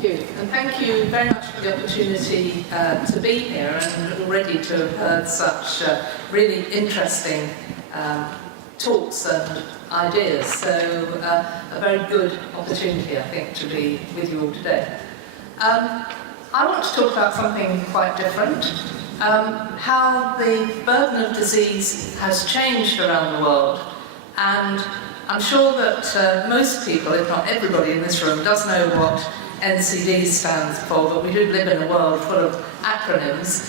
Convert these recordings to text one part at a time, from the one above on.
Thank you, and thank you very much for the opportunity to be here and already to have heard such really interesting talks and ideas. So a very good opportunity, I think, to be with you all today. I want to talk about something quite different, how the burden of disease has changed around the world. And I'm sure that most people, if not everybody in this room, does know what NCDs stands for, but we do live in a world full of acronyms.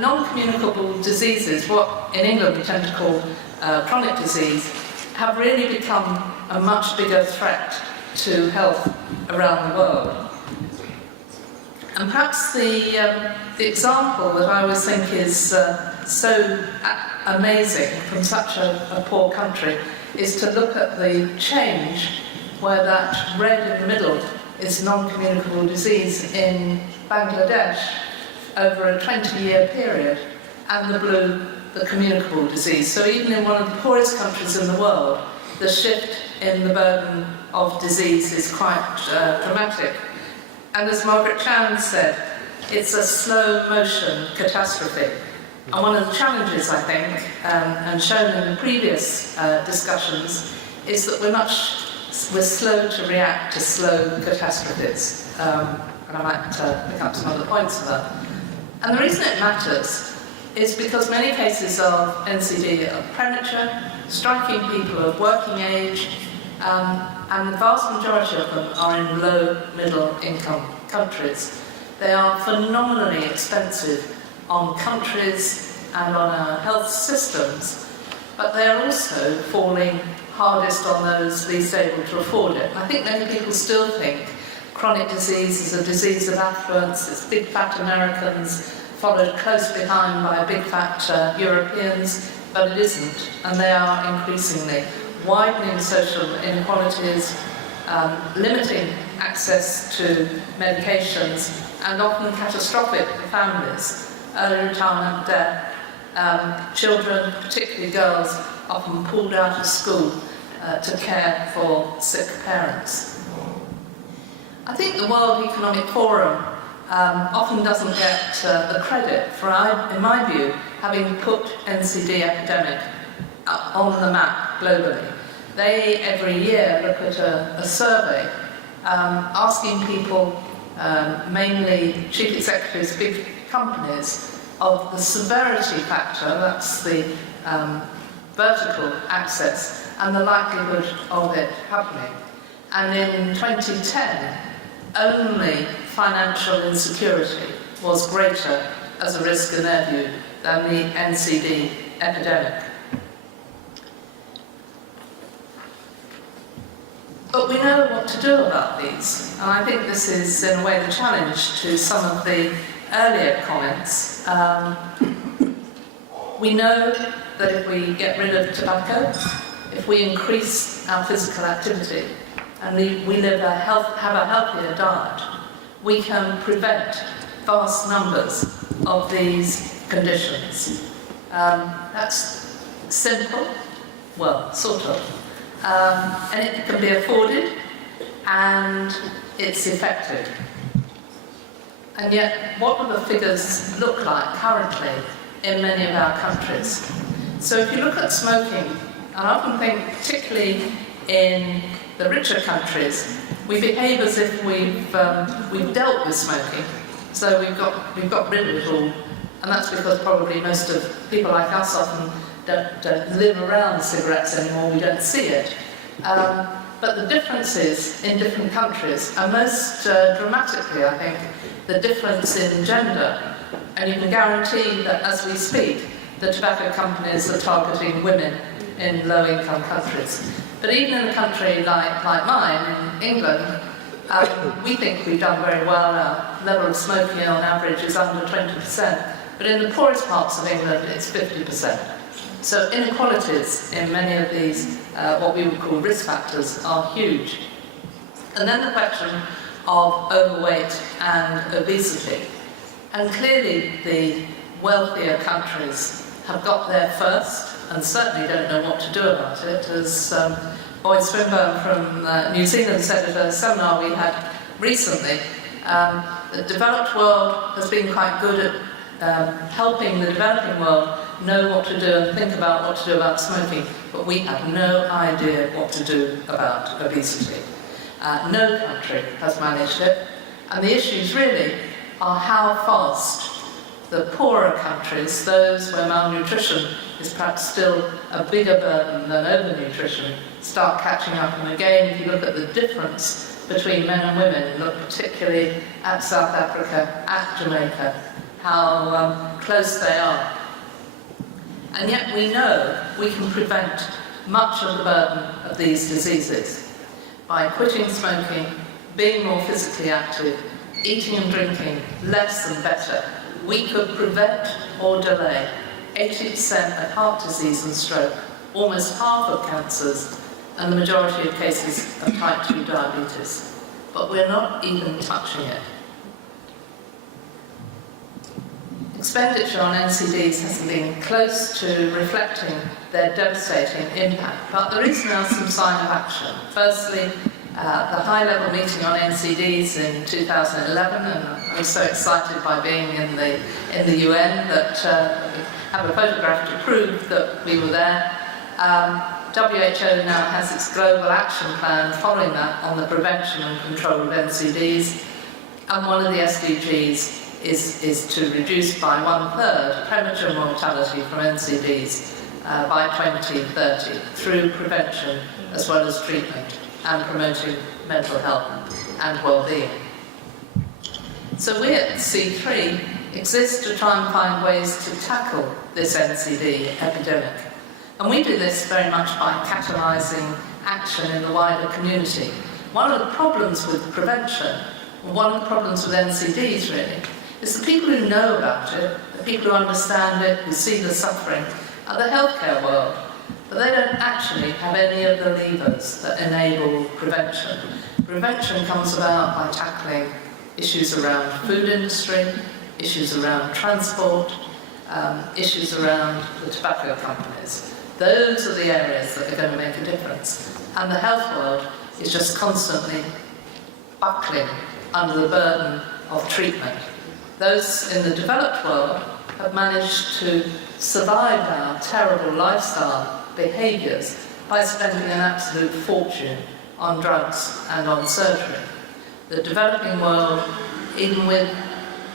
Non-communicable diseases, what in England we tend to call chronic disease, have really become a much bigger threat to health around the world. And perhaps the example that I always think is so amazing from such a poor country is to look at the change where that red in the middle is non-communicable disease in Bangladesh over a 20-year period, and the blue, the communicable disease. So even in one of the poorest countries in the world, the shift in the burden of disease is quite dramatic. And as Margaret Chan said, it's a slow-motion catastrophe. And one of the challenges, I think, and shown in the previous discussions, is that we're slow to react to slow catastrophes. And I might pick up some other points of that. And the reason it matters is because many cases of NCD are premature, striking people of working age, and the vast majority of them are in low, middle-income countries. They are phenomenally expensive on countries and on our health systems, but they are also falling hardest on those least able to afford it. I think many people still think chronic disease is a disease of affluence, it's big fat Americans followed close behind by big fat Europeans, but it isn't, and they are increasingly widening social inequalities, limiting access to medications, and often catastrophic for families. Early retirement, death, children, particularly girls, often pulled out of school to care for sick parents. I think the World Economic Forum often doesn't get the credit for, in my view, having put NCD epidemic on the map globally. They, every year, look at a survey asking people, mainly chief executives of big companies, of the severity factor, that's the vertical axis, and the likelihood of it happening. And in 2010, only financial insecurity was greater as a risk in their view than the NCD epidemic. But we know what to do about these, and I think this is in a way the challenge to some of the earlier comments. We know that if we get rid of tobacco, if we increase our physical activity, and we have a healthier diet, we can prevent vast numbers of these conditions. That's simple, well, sort of. And it can be afforded, and it's effective. And yet, what do the figures look like currently in many of our countries? So if you look at smoking, I often think, particularly in the richer countries, we behave as if we've dealt with smoking, so we've got rid of it all, and that's because probably most of people like us often don't live around cigarettes anymore, we don't see it. But the differences in different countries, and most dramatically, I think, the difference in gender. And you can guarantee that as we speak, the tobacco companies are targeting women in low-income countries. But even in a country like mine, in England, we think we've done very well. Our level of smoking on average is under 20%. But in the poorest parts of England, it's 50%. So inequalities in many of these, what we would call risk factors, are huge. And then the question of overweight and obesity. And clearly the wealthier countries have got there first, and certainly don't know what to do about it. As Boyd Swinburne from New Zealand said at a seminar we had recently, The developed world has been quite good at helping the developing world know what to do and think about what to do about smoking, but we have no idea what to do about obesity. No country has managed it, and the issues really are how fast the poorer countries, those where malnutrition is perhaps still a bigger burden than overnutrition, start catching up. And again, if you look at the difference between men and women, look particularly at South Africa, at Jamaica, how close they are. And yet we know we can prevent much of the burden of these diseases by quitting smoking, being more physically active, eating and drinking less and better. We could prevent or delay 80% of heart disease and stroke, almost half of cancers, and the majority of cases of type 2 diabetes. But we're not even touching it. Expenditure on NCDs hasn't been close to reflecting their devastating impact, but there is now some sign of action. Firstly, the high-level meeting on NCDs in 2011, and I'm so excited by being in the UN that have a photograph to prove that we were there. WHO now has its global action plan following that on the prevention and control of NCDs, and one of the SDGs is to reduce by 1/3 premature mortality from NCDs by 2030 through prevention as well as treatment and promoting mental health and well-being. So we at C3 exist to try and find ways to tackle this NCD epidemic. And we do this very much by catalysing action in the wider community. One of the problems with prevention, one of the problems with NCDs really, is the people who know about it, the people who understand it, who see the suffering, are the healthcare world. But they don't actually have any of the levers that enable prevention. Prevention comes about by tackling issues around food industry, issues around transport, issues around the tobacco companies. Those are the areas that are going to make a difference. And the health world is just constantly buckling under the burden of treatment. Those in the developed world have managed to survive our terrible lifestyle behaviours by spending an absolute fortune on drugs and on surgery. The developing world, even with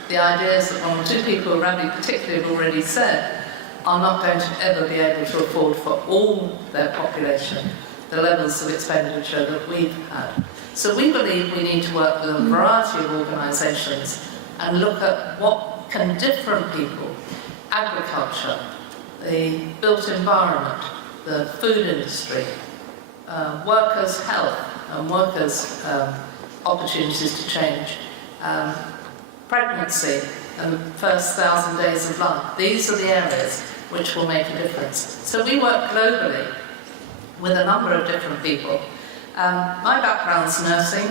the ideas that one or two people, Ravi particularly, have already said, are not going to ever be able to afford for all their population the levels of expenditure that we've had. So we believe we need to work with a variety of organisations and look at what can different people, agriculture, the built environment, the food industry, workers' health and workers' opportunities to change, pregnancy and the first 1,000 days of life. These are the areas which will make a difference. So we work globally with a number of different people. My background's nursing,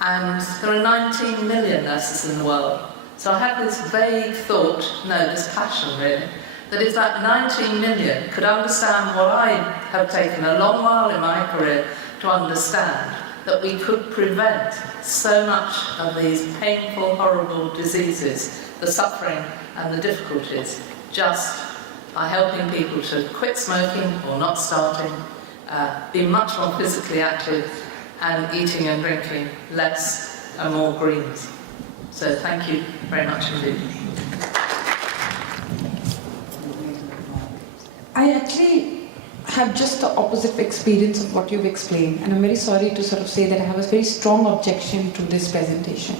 and there are 19 million nurses in the world. So I had this vague thought, this passion really, that if that 19 million could understand what I have taken a long while in my career to understand, that we could prevent so much of these painful, horrible diseases, the suffering and the difficulties, just by helping people to quit smoking or not starting, be much more physically active and eating and drinking less and more greens. So thank you very much indeed. I actually have just the opposite experience of what you've explained, and I'm very sorry to sort of say that I have a very strong objection to this presentation.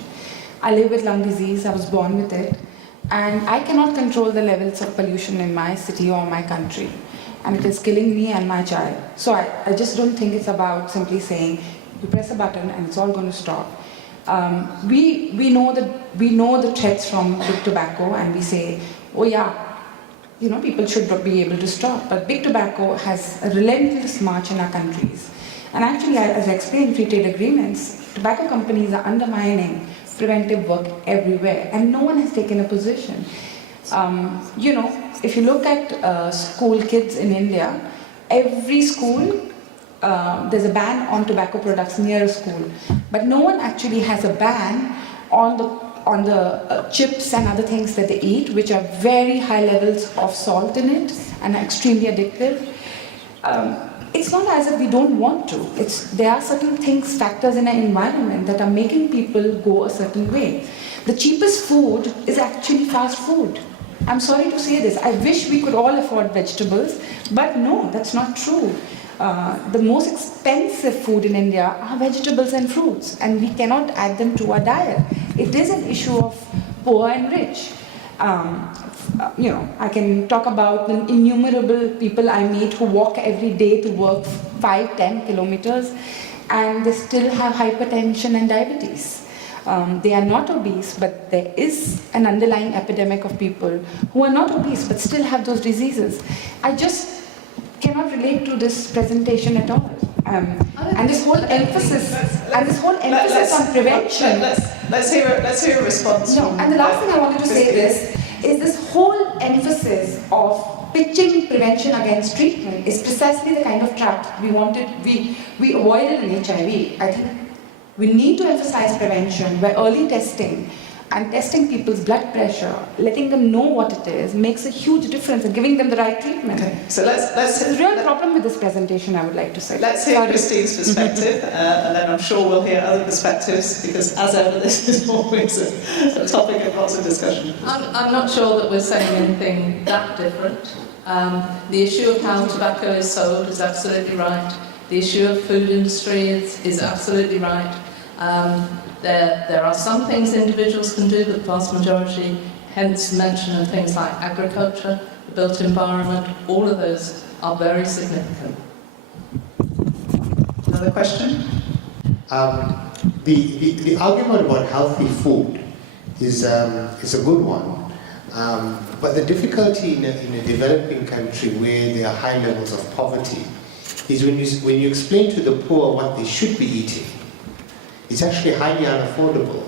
I live with lung disease, I was born with it, and I cannot control the levels of pollution in my city or my country, and it is killing me and my child. So I just don't think it's about simply saying, you press a button and it's all going to stop. We know the threats from big tobacco, and we say, oh yeah, people should be able to stop. But big tobacco has a relentless march in our countries. And actually, as I explained, free trade agreements, tobacco companies are undermining preventive work everywhere, and no one has taken a position. If you look at school kids in India, every school, there's a ban on tobacco products near a school. But no one actually has a ban on the chips and other things that they eat, which are very high levels of salt in it and are extremely addictive. It's not as if we don't want to. There are certain things, factors in our environment that are making people go a certain way. The cheapest food is actually fast food. I'm sorry to say this. I wish we could all afford vegetables, but no, that's not true. The most expensive food in India are vegetables and fruits, and we cannot add them to our diet. It is an issue of poor and rich. I can talk about the innumerable people I meet who walk every day to work 5-10 kilometers, and they still have hypertension and diabetes. They are not obese, but there is an underlying epidemic of people who are not obese but still have those diseases. I just cannot relate to this presentation at all. And this whole emphasis on prevention. Let's hear a response. No, and the last thing I wanted to say is this whole emphasis of pitching prevention against treatment is precisely the kind of trap we avoided in HIV. I think we need to emphasize prevention where early testing and testing people's blood pressure, letting them know what it is, makes a huge difference in giving them the right treatment. Okay, so let's There's a real problem with this presentation, I would like to say. Let's hear Christine's perspective, and then I'm sure we'll hear other perspectives, because as ever, this is always a topic of lots of discussion. I'm not sure that we're saying anything that different. The issue of how tobacco is sold is absolutely right. The issue of food industry is absolutely right. There are some things individuals can do, but the vast majority, hence mention of things like agriculture, the built environment, all of those are very significant. Another question? The argument about healthy food is a good one, but the difficulty in a developing country where there are high levels of poverty is when you explain to the poor what they should be eating, it's actually highly unaffordable.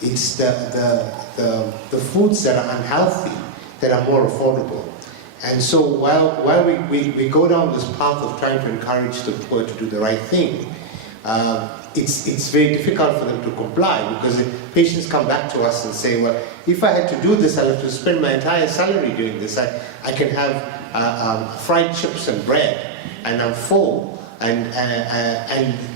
It's the foods that are unhealthy that are more affordable. And so while we go down this path of trying to encourage the poor to do the right thing, it's very difficult for them to comply, because the patients come back to us and say, well, if I had to do this, I'll have to spend my entire salary doing this. I can have fried chips and bread, and I'm full. And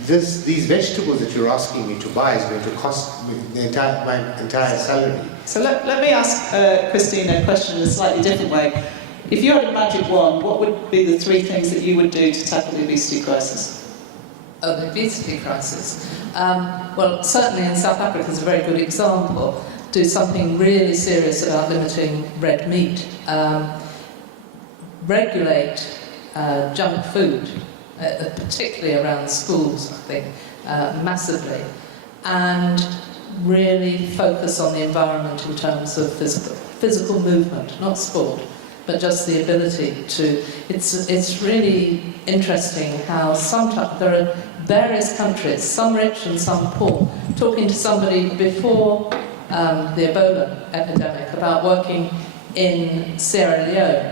these vegetables that you're asking me to buy is going to cost me my entire salary. So let me ask Christine a question in a slightly different way. If you had a magic wand, what would be the 3 things that you would do to tackle the obesity crisis? Oh, the obesity crisis. Well, certainly in South Africa is a very good example. Do something really serious about limiting red meat. Regulate junk food. Particularly around schools, I think, massively, and really focus on the environment in terms of physical movement, not sport, but just the ability to. It's really interesting how sometimes there are various countries, some rich and some poor. Talking to somebody before the Ebola epidemic about working in Sierra Leone.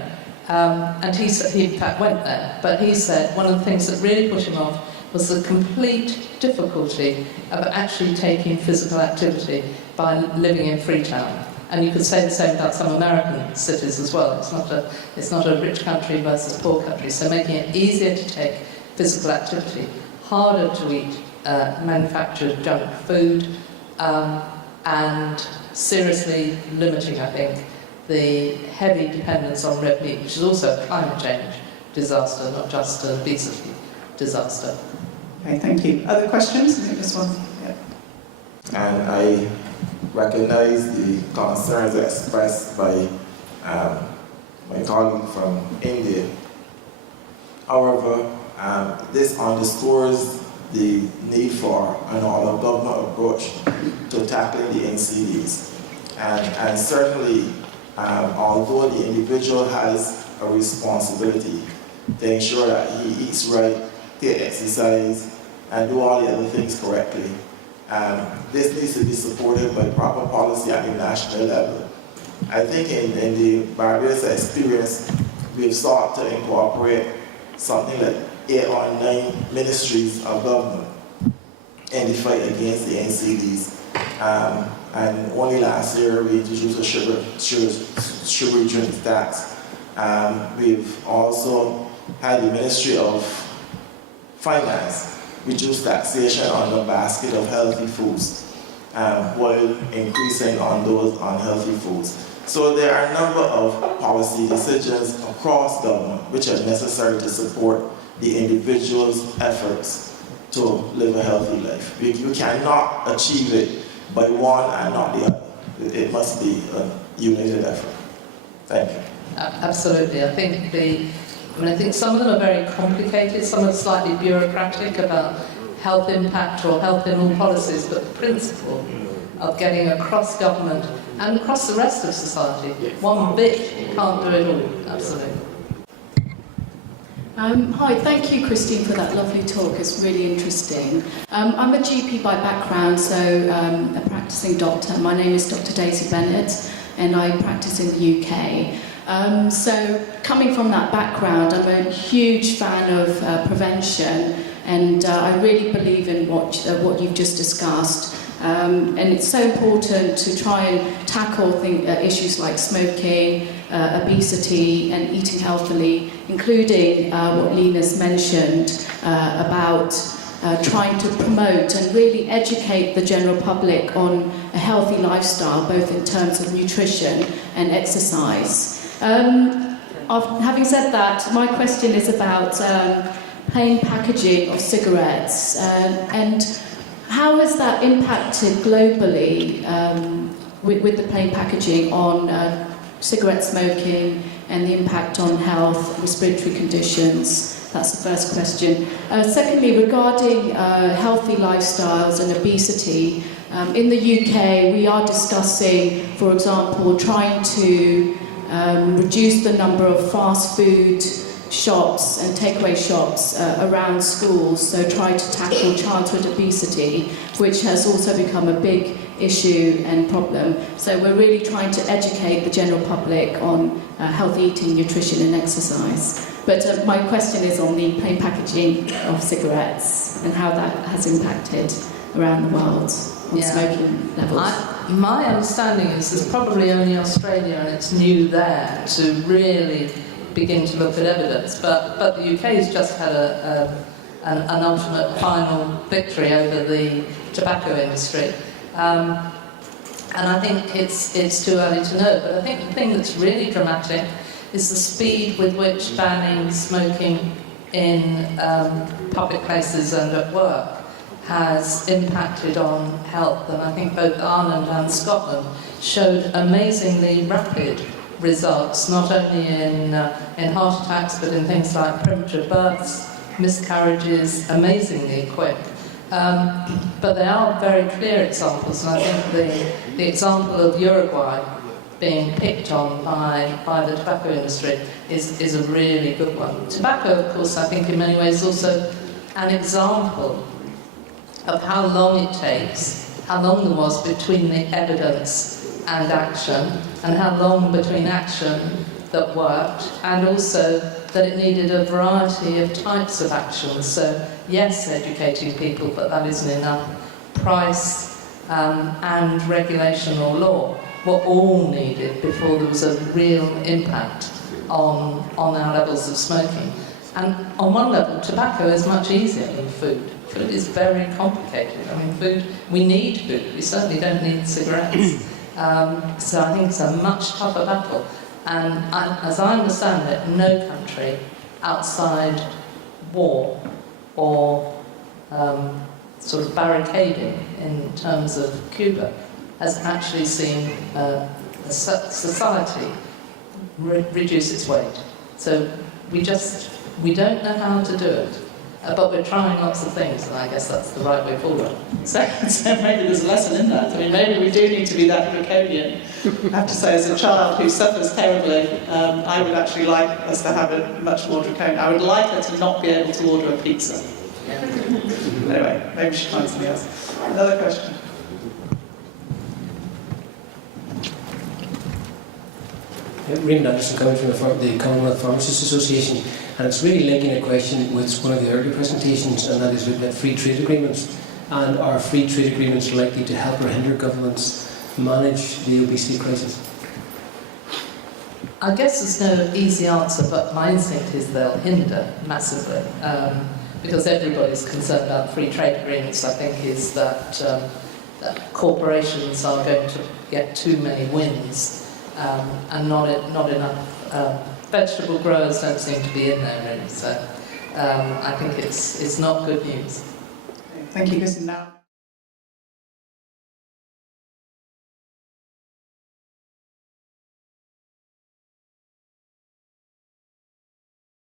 And he in fact went there, but he said one of the things that really put him off was the complete difficulty of actually taking physical activity by living in Freetown. And you could say the same about some American cities as well. It's not a rich country versus poor country, so making it easier to take physical activity, harder to eat manufactured junk food, and seriously limiting, I think, the heavy dependence on red meat, which is also a climate change disaster, not just an obesity disaster. Okay, thank you. Other questions? I think this one. Yeah. And I recognize the concerns expressed by my colleague from India. However, this underscores the need for an all-of-government approach to tackling the NCDs. And certainly, although the individual has a responsibility to ensure that he eats right, get exercise, and do all the other things correctly, this needs to be supported by proper policy at the national level. I think in the Barbados experience, we've sought to incorporate something like 8 or 9 ministries of government in the fight against the NCDs. And only last year we introduced a sugary drink tax. We've also had the Ministry of Finance reduce taxation on the basket of healthy foods while increasing on those unhealthy foods. So there are a number of policy decisions across government which are necessary to support the individual's efforts to live a healthy life. You cannot achieve it by one and not the other. It must be a united effort. Thank you. Absolutely. I think some of them are very complicated, some are slightly bureaucratic about health impact or health in all policies, but the principle of getting across government and across the rest of society, one bit can't do it all. Absolutely. Hi, thank you, Christine, for that lovely talk. It's really interesting. I'm a GP by background, so a practicing doctor. My name is Dr. Daisy Bennett, and I practice in the UK. So coming from that background, I'm a huge fan of prevention, and I really believe in what you've just discussed. And it's so important to try and tackle issues like smoking, obesity and eating healthily, including what Lena's mentioned about trying to promote and really educate the general public on a healthy lifestyle, both in terms of nutrition and exercise. Having said that, my question is about plain packaging of cigarettes, and how has that impacted globally with the plain packaging on cigarette smoking and the impact on health, respiratory conditions? That's the first question. Secondly, regarding healthy lifestyles and obesity, in the UK we are discussing, for example, trying to reduce the number of fast food shops and takeaway shops around schools, so try to tackle childhood obesity, which has also become a big issue and problem. So we're really trying to educate the general public on healthy eating, nutrition and exercise. But my question is on the plain packaging of cigarettes and how that has impacted around the world on smoking levels. My understanding is there's probably only Australia, and it's new there to really begin to look at evidence, but the UK has just had an ultimate final victory over the tobacco industry, and I think it's too early to know. But I think the thing that's really dramatic is the speed with which banning smoking in public places and at work has impacted on health, and I think both Ireland and Scotland showed amazingly rapid results, not only in heart attacks, but in things like premature births, miscarriages, amazingly quick. But they are very clear examples, and I think the example of Uruguay being picked on by the tobacco industry is a really good one. Tobacco, of course, I think in many ways is also an example of how long it takes, how long there was between the evidence and action, and how long between action that worked, and also that it needed a variety of types of actions. So yes, educating people, but that isn't enough. Price and regulation or law were all needed before there was a real impact on our levels of smoking. And on one level, tobacco is much easier than food. Food is very complicated. I mean, food, we need food. We certainly don't need cigarettes. So I think it's a much tougher battle. And as I understand it, no country outside war or sort of barricading in terms of Cuba has actually seen a society reduce its weight. So we don't know how to do it. But we're trying lots of things, and I guess that's the right way forward. So maybe there's a lesson in that. I mean, maybe we do need to be that draconian. I have to say, as a child who suffers terribly, I would actually like us to have it much more draconian. I would like her to not be able to order a pizza. Yeah. Anyway, maybe she finds something else. Another question. Raymond Anderson, coming from the Commonwealth Pharmacists Association, and it's really linking a question with one of the earlier presentations, and that is looking at free trade agreements. And are free trade agreements likely to help or hinder governments manage the obesity crisis? I guess there's no easy answer, but my instinct is they'll hinder massively, because everybody's concerned about free trade agreements, I think, is that, that corporations are going to get too many wins, and not enough vegetable growers don't seem to be in there, really. So I think it's not good news. Thank you, Kristen. Now.